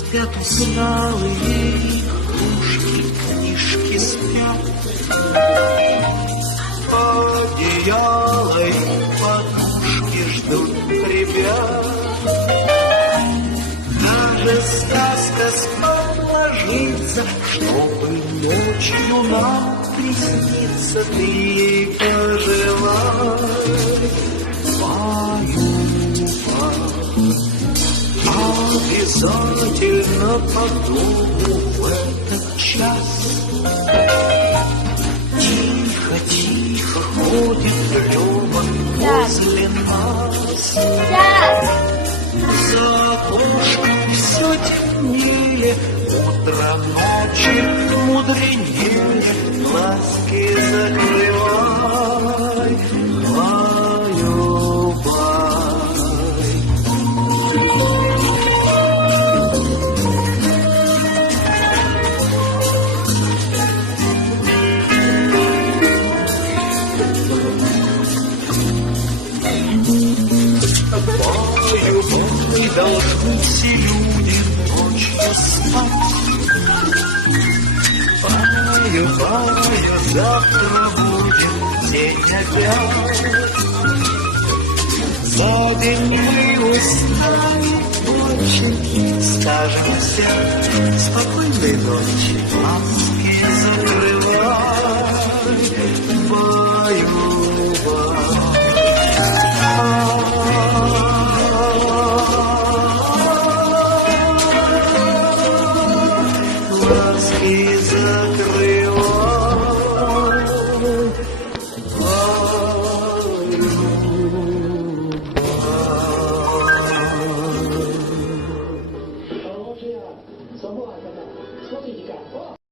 спят усталые игрушки, книжки спят. Одеяло и подушки ждут ребят. Даже сказка спать ложится, чтобы ночью нам присниться. Ты ей пожелай, обязательно подумаю в этот час. Тихо-тихо ходит Лёва возле нас. За окошком все темнее, утро ночи мудренее. Глазки закрывай, баю-бай. Баю-бай, должны все люди ночью спать. Баю-баю, завтра будет день опять. За день мы устали очень, скажем всем спокойной ночи, маски закрывай, баю-бай. Глазки закрывай.